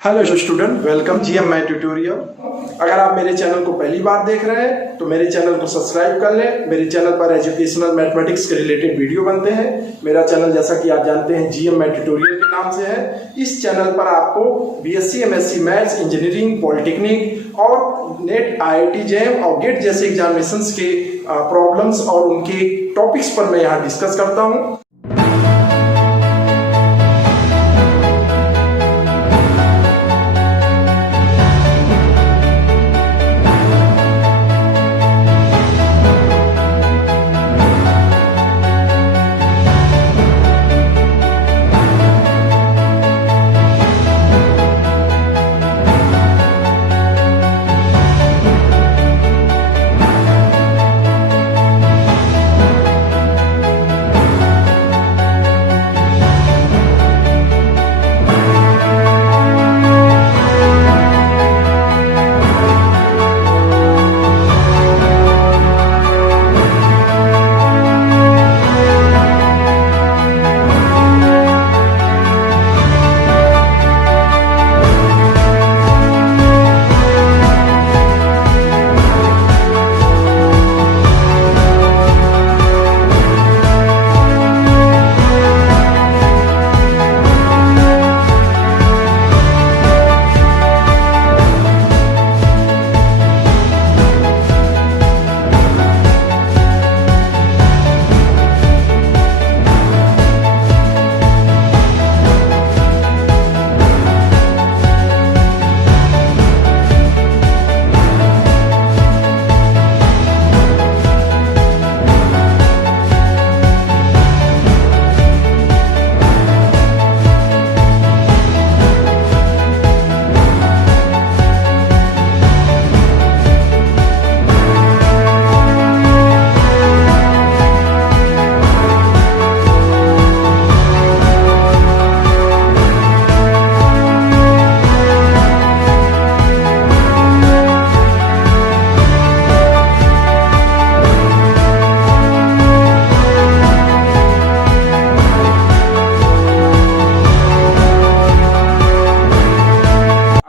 Hello student, welcome GM my tutorial. अगर आप मेरे चैनल को पहली बार देख रहे हैं तो मेरे चैनल को सब्सक्राइब कर लें। मेरे चैनल पर एजुकेशनल मैथमेटिक्स के रिलेटेड वीडियो बनते हैं। मेरा चैनल जैसा कि आप जानते हैं जीएम माय ट्यूटोरियल के नाम से है। इस चैनल पर आपको BSc MSc maths, engineering, polytechnic और नेट, आईआईटी जेईई और गेट जैसे एग्जामिनेशंस के प्रॉब्लम्स और उनके टॉपिक्स पर मैं यहाँ डिस्कस करता हूँ।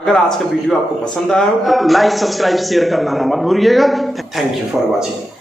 अगर आज का वीडियो आपको पसंद आया हो तो लाइक, सब्सक्राइब, शेयर करना ना मत भूलिएगा। Thank you for watching.